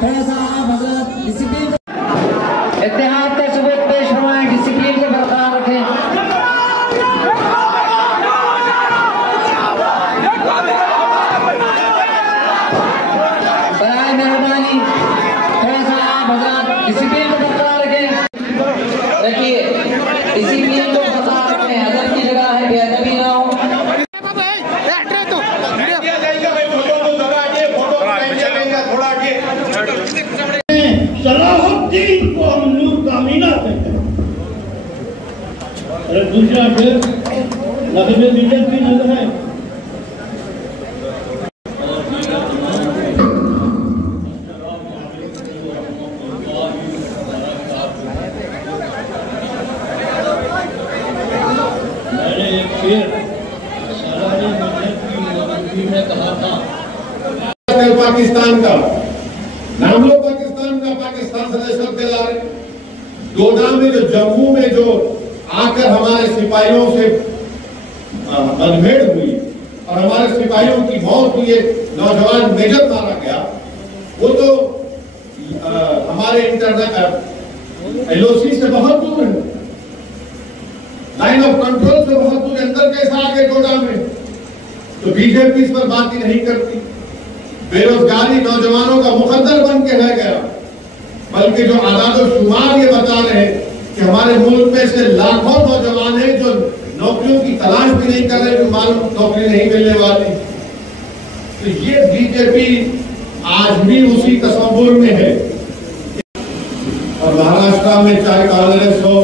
थोड़ा सा आप हजरत डिसिप्लिन इत्तेहाद का सबूत पेश फरमाएं, डिसिप्लिन को बरकरार रखें। बराए मेहरबानी थोड़ा सा आप हजरत डिसिप्लिन को बरकरार रखें। रखिए, डिसिप्लिन को बरकरार रखें। हजरत की जगह है, बेअदबी ना हो। सलाहुद्दीन को हम नूर कामीना कहते हैं। और दूसरा फिर नजर बीजेपी नजर है। मैंने एक शेर सलारी बीजेपी में कहा था, पाकिस्तान का नाम लो, पाकिस्तान का, पाकिस्तान से दहशत फैला रहे। डोडा में जो जम्मू में जो आकर हमारे सिपाहियों से मनभेड़ हुई और हमारे सिपाहियों की मौत हुई, नौजवान मेजर मारा गया, वो तो हमारे इंटरनेट एलओसी से बहुत दूर है, लाइन ऑफ कंट्रोल से बहुत दूर। अंदर कैसा आ गए डोडा में? तो बीजेपी इस पर बात ही नहीं करती। बेरोजगारी नौजवानों का मुकद्दर बन के रह गया। बल्कि जो आदाद और शुमार ये बता रहे हैं कि हमारे मुल्क में से लाखों नौजवान हैं जो नौकरियों की तलाश भी नहीं कर रहे, जो मालूम नौकरी नहीं मिलने वाली। तो ये बीजेपी आज भी उसी तस्वुर में है। और महाराष्ट्र में चाहे कांग्रेस हो,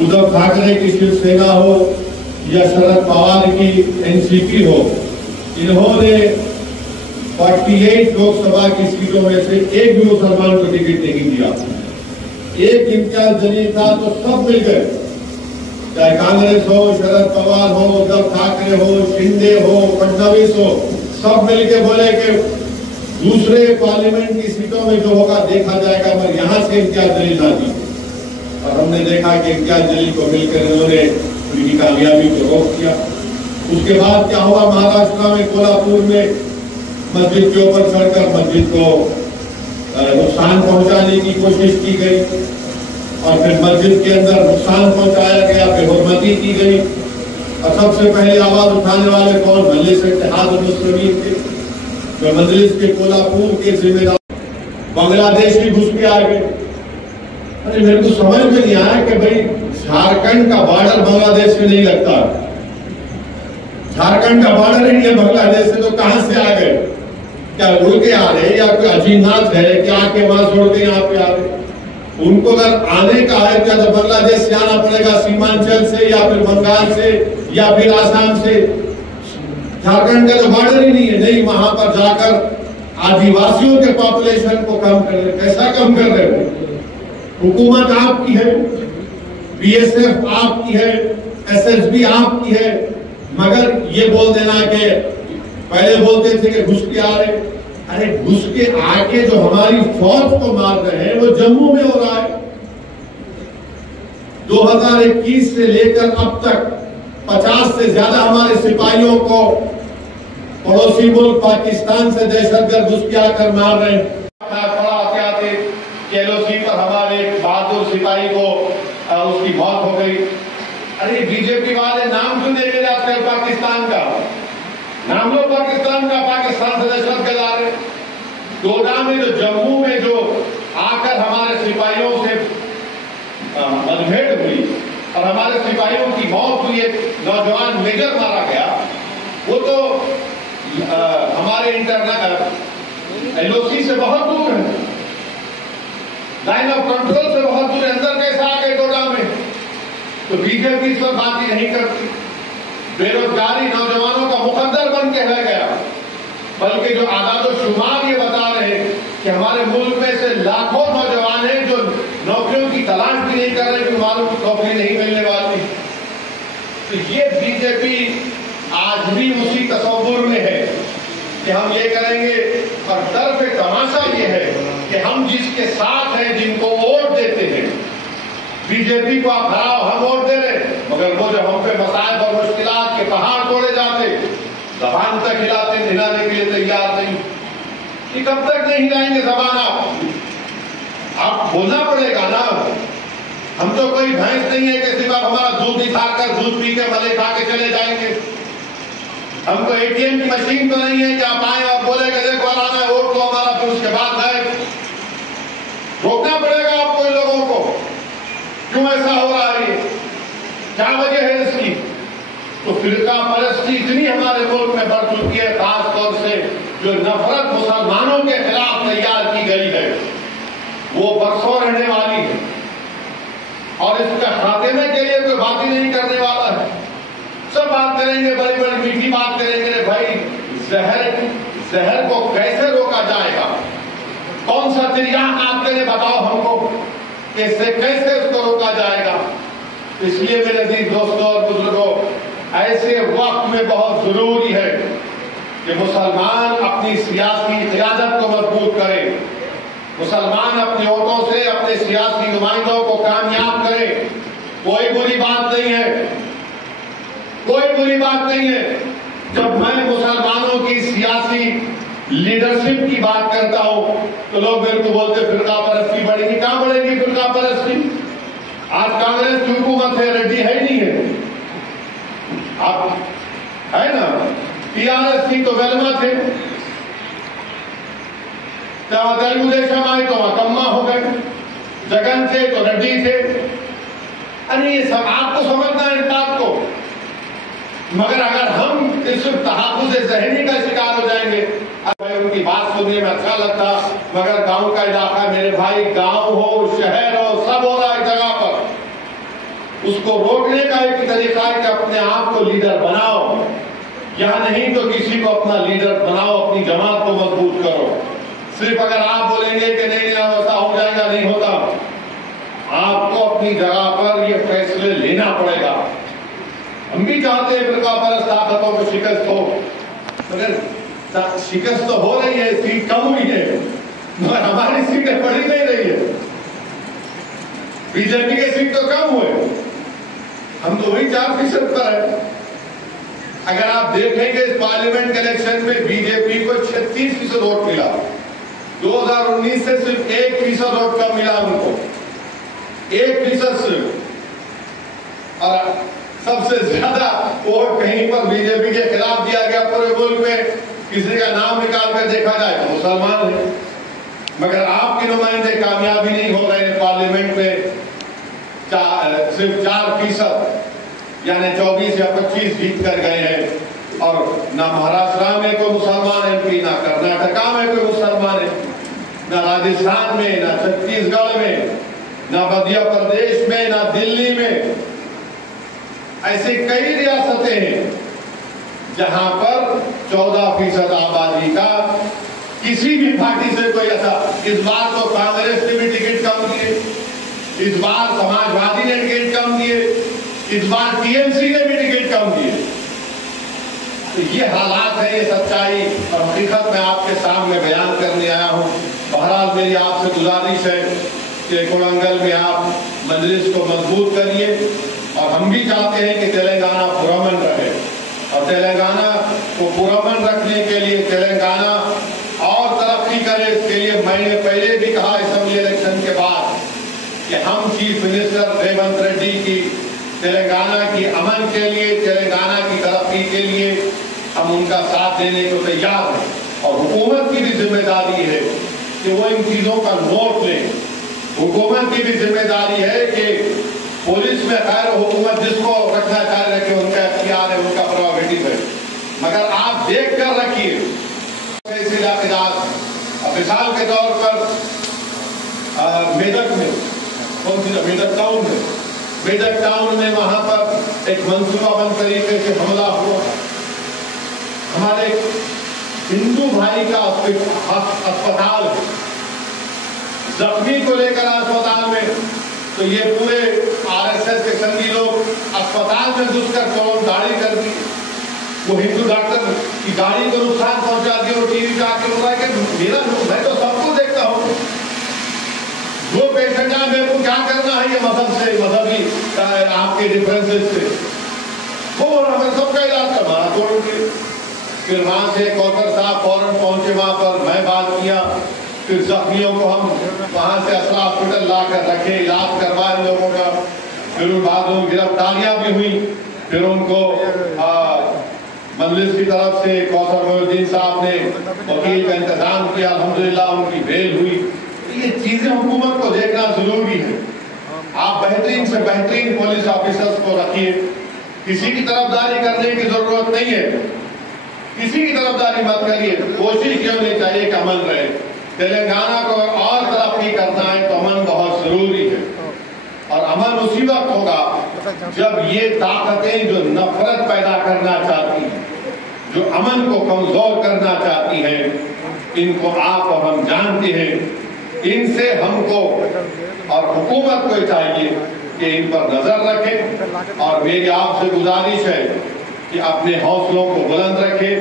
उद्धव ठाकरे की शिवसेना हो या शरद पवार की एनसीपी हो, इन्होंने 48 लोकसभा की सीटों में से एक भी मुसलमान को टिकट नहीं दिया। एक इम्तियाज जलील था तो सब मिल गए, चाहे कांग्रेस हो, शरद पवार हो, उद्धव ठाकरे हो, शिंदे हो, फडणवीस हो, सब मिलके बोले कि दूसरे पार्लियामेंट की सीटों में जो होगा देखा जाएगा, मगर यहां से इम्तियाज जलील ना दी। और हमने देखा कि इम्तियाज जलील को मिलकर इन्होंने उनकी कामयाबी को रोक दिया। उसके बाद क्या हुआ? महाराष्ट्र में कोल्हापुर में मस्जिद के ऊपर चढ़कर मस्जिद को नुकसान पहुंचाने की कोशिश की गई और फिर मस्जिद के अंदर नुकसान पहुंचाया गया, बेहुरमती की गई। और सबसे पहले आवाज उठाने वाले कौन? मजलिस इत्तेहाद मुस्लिमीन के, जो मजलिस के कोल्हापुर के जिम्मेदार बांग्लादेश भी घुस के आ गए। अरे मेरे को समझ में नहीं आया कि भाई झारखंड का बॉर्डर बांग्लादेश से नहीं लगता, झारखंड का बॉर्डर ही है बांग्लादेश से, तो कहां से आ गए? क्या उड़ के आ रहे या कोई अजीनाथ है कि आके वहां छोड़ के यहाँ पे आ रहे? उनको अगर आने का है क्या तो बांग्लादेश से आना पड़ेगा, सीमांचल से या फिर बंगाल से या फिर आसाम से। झारखंड का तो बॉर्डर ही नहीं है। नहीं, वहां पर जाकर आदिवासियों के पॉपुलेशन को कम कर रहे। कैसा कम कर रहे हो? हुकूमत आपकी है, बीएसएफ आपकी है, एसएसबी आपकी है, मगर ये बोल देना कि पहले बोलते थे कि घुस के आ रहे। अरे घुस के आके जो हमारी फौज को मार रहे हैं वो जम्मू में हो रहा है। 2021 से लेकर अब तक 50 से ज्यादा हमारे सिपाहियों को पड़ोसी मुल्क पाकिस्तान से दहशतगर्द घुस के आकर मार रहे हैं। एलओसी पर हमारे बहादुर सिपाही को उसकी मौत हो गई। अरे बीजेपी वाले नाम क्यों दे रहे आजकल पाकिस्तान का? नाम लो पाकिस्तान का, पाकिस्तान से दहशत फैला रहे। डोडा में जो जम्मू में जो आकर हमारे सिपाहियों से मनभेड़ हुई और हमारे सिपाहियों की मौत हुई, नौजवान मेजर मारा गया, वो तो हमारे इंटरनेट एलओसी से बहुत दूर है, लाइन ऑफ कंट्रोल से बहुत दूर। अंदर कैसा आ गए डोडा में? तो बीजेपी इस पर बात ही नहीं करती। बेरोजगारी नौजवानों का मुकद्दर बन के रह गया। बल्कि जो आदाद और शुमार ये बता रहे हैं कि हमारे मुल्क में से लाखों नौजवान हैं जो नौकरियों की तलाश भी नहीं कर रहे, कि मालूम नौकरी नहीं मिलने वाली। तो ये बीजेपी आज भी उसी तस्वुर में है कि हम ये करेंगे। और डर पे तमाशा ये है कि हम जिसके साथ हैं, जिनको वोट देते हैं, बीजेपी को आप हराओ, हम वोट दे रहे, मगर वो जो हम पे मसाइब और मुश्किलात के पहाड़ तोड़े जाते, जबान तक हिलाते, हिलाने के लिए तैयार नहीं। कि कब तक नहीं लाएंगे जबान आप बोलना पड़ेगा ना। हम तो कोई भैंस नहीं है कि सिर्फ हमारा दूध दिखाकर दूध पी के मले खा के चले जाएंगे। हमको एटीएम की मशीन तो नहीं है कि आप आए और बोलेंगे देखो आना है वोट लो हमारा, फिर उसके बाद गए। रोकना पड़ेगा आपको इन लोगों को। क्यों ऐसा हो रहा है, क्या वजह है इसकी? तो फिरका परस्ती इतनी हमारे मुल्क में बढ़ चुकी है, खास तौर से जो नफरत मुसलमानों के खिलाफ तैयार की गई है वो बरसों रहने वाली है और इसका खात्मे के लिए कोई बात ही नहीं करने वाला है। सब बात करेंगे, बड़ी बड़ी मीठी बात करेंगे। भाई जहर को कैसे रोका जाएगा? कौन सा तिरयाक आप करें बताओ हमको, कैसे कैसे उसको रोका जाएगा? इसलिए मेरे अजीज दोस्तों और बुजुर्गों, ऐसे वक्त में बहुत जरूरी है कि मुसलमान अपनी सियासी क़ियादत को मजबूत करें, मुसलमान अपने वोटों से अपने सियासी नुमाइंदों को कामयाब करें। कोई बुरी बात नहीं है, कोई बुरी बात नहीं है। जब मैं मुसलमानों की सियासी लीडरशिप की बात करता हूं तो लोग मेरे को बोलते फिरका परस्ती बढ़ेगी। कहां बढ़ेगी फिरका परस्ती? आज कांग्रेस की हुकूमत है, रेड्डी है नहीं है, आप है ना। टीआरएस थी तो वेलमा थे, तेलुगु देशम आए तो कम्मा हो गए, जगन थे तो रेड्डी थे। अरे ये सब आपको समझना है इस बात को। मगर अगर हम इस तहाफुज़ ज़हनी का शिकार हो जाएंगे, उनकी बात सुनने में अच्छा लगता, मगर गांव का इलाका मेरे भाई, गांव हो शहर हो सब हो रहा है जगह पर। उसको रोकने का एक तरीका है कि अपने आप को लीडर बनाओ, या नहीं तो किसी को अपना लीडर बनाओ, अपनी जमात को मजबूत करो। सिर्फ अगर आप बोलेंगे कि नहीं ऐसा हो जाएगा, नहीं होता। आपको अपनी जगह पर ये फैसले लेना पड़ेगा। हम भी चाहते हैं फिरका परस्त ताकतों को शिकस्त हो, मगर शिकस्त तो हो रही है, सीट कम हुई है, मगर हमारी सीटें बढ़ी नहीं रही है। बीजेपी के सीट तो कम हुए, हम तो वही 4% पर है। अगर आप देखेंगे इस पार्लियामेंट के इलेक्शन में बीजेपी को 36% वोट मिला, 2019 से सिर्फ 1% वोट कम मिला उनको, 1% सिर्फ। और सबसे ज्यादा वोट कहीं पर बीजेपी के खिलाफ दिया गया पूरे मुल्क में। किसी का नाम निकाल कर देखा जाए तो मुसलमान है, मगर आपके नुमाइंदे कामयाबी नहीं हो रहे हैं पार्लियामेंट में। सिर्फ 4% यानी 24 या 25 जीत कर गए हैं। और ना महाराष्ट्र में कोई मुसलमान एमपी, ना कर्नाटका में कोई मुसलमान है, ना राजस्थान में, ना छत्तीसगढ़ में, ना मध्य प्रदेश में, ना दिल्ली में। ऐसे कई रियासतें हैं जहां पर 14% आबादी का किसी भी पार्टी से कोई ऐसा। इस बार तो कांग्रेस ने भी टिकट कम दिए, इस बार समाजवादी ने टिकट कम दिए, इस बार टीएमसी ने भी टिकट कम दिए। तो ये हालात है, ये सच्चाई और हकीकत मैं आपके सामने बयान करने आया हूँ। बहरहाल मेरी आपसे गुजारिश है कि कोलंगल में आप मजलिस को मजबूत करिए, और हम भी चाहते हैं कि तेलंगाना पुरअमन रहे, और तेलंगाना को पुरअमन रखने के लिए तेलंगाना और तरक्की करे। इसके लिए मैंने पहले भी कहा असेंबली इलेक्शन के बाद कि हम चीफ मिनिस्टर रेवंत रेड्डी की तेलंगाना की अमन के लिए, तेलंगाना की तरक्की के लिए हम उनका साथ देने को तैयार हैं। और हुकूमत की भी जिम्मेदारी है कि वो इन चीजों का नोट लें। हुकूमत की भी जिम्मेदारी है कि पुलिस में खैर हुकूमत जिसको रखना चाह रहे, उनका अख्तियार है, उनका प्रोविडेंट है, मगर आप देख कर रखिए। मिसाल के तौर पर मेदक में, कौन सी मेदक टाउन में, मेदक टाउन में वहां पर एक मंसूबाबंद तरीके से हमला हुआ। हमारे हिंदू भाई का अस्पताल है, जख्मी को लेकर अस्पताल में, तो ये पूरे आरएसएस के संगी लोग अस्पताल में घुसकर चोरों गाड़ी कर दी। वो हिंदू डॉक्टर की गाड़ी को नुकसान पहुंचा दिया। वो टीवी पे आके बोल रहा है कि मेरा, मैं तो सबको देखता हूँ, जो पेशेंट है मेरे को क्या करना है ये मजहब से, मजहबी आपके डिफरेंसेस से। वो हमें सबका इलाज करवाना छोड़ के। फिर वहां से कौसर साहब फौरन पहुंचे वहां पर, मैं बात किया, फिर जख्मियों को हम वहां से असला हॉस्पिटल लाकर रखे, इलाज करवाए लोगों का, फिर उन बाद गिरफ्तारियां भी हुई, फिर उनको मजलिस की तरफ से कौसर मोहिउद्दीन साहब ने वकील का इंतजाम किया, अल्हम्दुलिल्लाह उनकी बेल हुई। ये चीजें हुकूमत को देखना जरूरी है। आप बेहतरीन से बेहतरीन पुलिस ऑफिसर्स को रखिए, किसी की तरफदारी करने की जरूरत नहीं है, किसी की तरफदारी मत करिए, कोशिश ये होनी चाहिए कि अमन रहे। तेलंगाना को और तरक्की करना है तो अमन बहुत जरूरी है, और अमन उसी वक्त होगा जब ये ताकतें जो नफरत पैदा करना चाहती हैं, जो अमन को कमजोर करना चाहती हैं, इनको आप और हम जानते हैं, इनसे हमको और हुकूमत को चाहिए कि इन पर नजर रखें। और मेरी आपसे गुजारिश है कि अपने हौसलों को बुलंद रखें,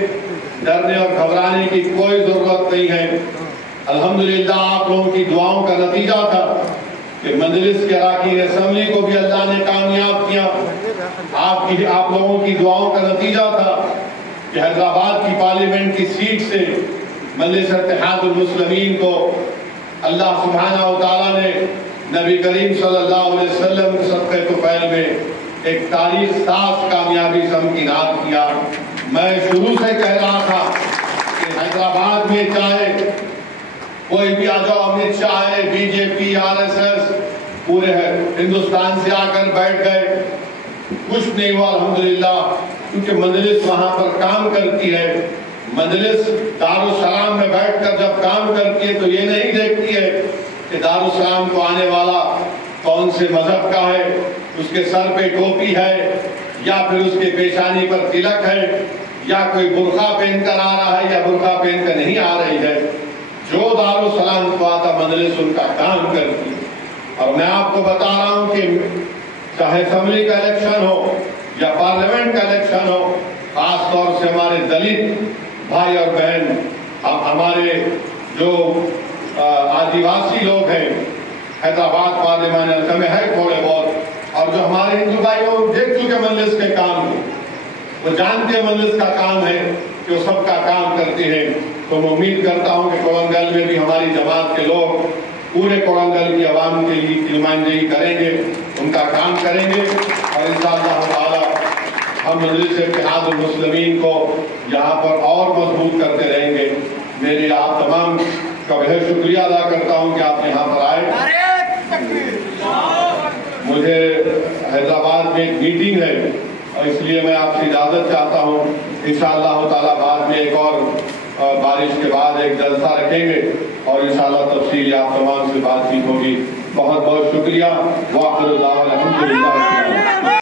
डरने और घबराने की कोई जरूरत नहीं है। अल्हम्दुलिल्लाह आप लोगों की दुआओं का नतीजा था कि मजलिस के अराकीन असेंबली को भी अल्लाह ने कामयाब किया। आप लोगों की दुआओं का नतीजा था कि हैदराबाद की पार्लियामेंट की सीट से मजलिस इत्तेहादुल मुस्लिमीन को अल्लाह सुब्हानहू व तआला ने नबी करीम सल्लल्लाहु अलैहि वसल्लम के सदक़े तुफ़ैल में एक तारीख साज कामयाबी से हमकिनात किया। मैं शुरू से कह रहा था कि हैदराबाद में चाहे कोई भी आ जाओ, अमित शाह है, बीजेपी, आरएसएस, पूरे हिंदुस्तान से आकर बैठ गए, कुछ नहीं हुआ अल्हम्दुलिल्लाह, क्योंकि मजलिस वहां पर काम करती है। मजलिस दारुस्सलाम में बैठकर जब काम करती है तो ये नहीं देखती है कि दारुस्सलाम को आने वाला कौन से मजहब का है, उसके सर पे टोपी है या फिर उसके पेशानी पर तिलक है, या कोई बुर्का पहनकर आ रहा है या बुर्का पहनकर नहीं आ रही है। जो दारुस्सलाम को आता मजलिस उनका काम करती है। और मैं आपको बता रहा हूं कि चाहे असेंबली का इलेक्शन हो या पार्लियामेंट का इलेक्शन हो, खासतौर से हमारे दलित भाई और बहन, हमारे जो आदिवासी लोग हैं, हैदराबाद पार्लियामेंट हल्के में है थोड़े बहुत, और जो हमारे हिंदू भाई वो देख चुके मजलिस के काम को, वो जानते हैं मजलिस का काम है कि वो सबका काम करते हैं। तो मैं उम्मीद करता हूं कि कोलंगल में भी हमारी जमात के लोग पूरे कोलंगल की आवाम के लिए नुमाइंदगी करेंगे, उनका काम करेंगे, और इंशाअल्लाह ताला हम मजलिस इत्तेहादुल मुस्लिमीन को यहाँ पर और मजबूत करते रहेंगे। मेरी आप तमाम का बेहद शुक्रिया अदा करता हूँ कि आप यहाँ पर आए। मुझे हैदराबाद में एक मीटिंग है और इसलिए मैं आपसे इजाजत चाहता हूँ। इंशाअल्लाह ताला बाद में एक और बारिश के बाद एक जलसा रखेंगे और इंशाअल्लाह तफसील आप तमाम से बातचीत होगी। बहुत बहुत शुक्रिया। वाक़िअ अल्हम्दुलिल्लाह।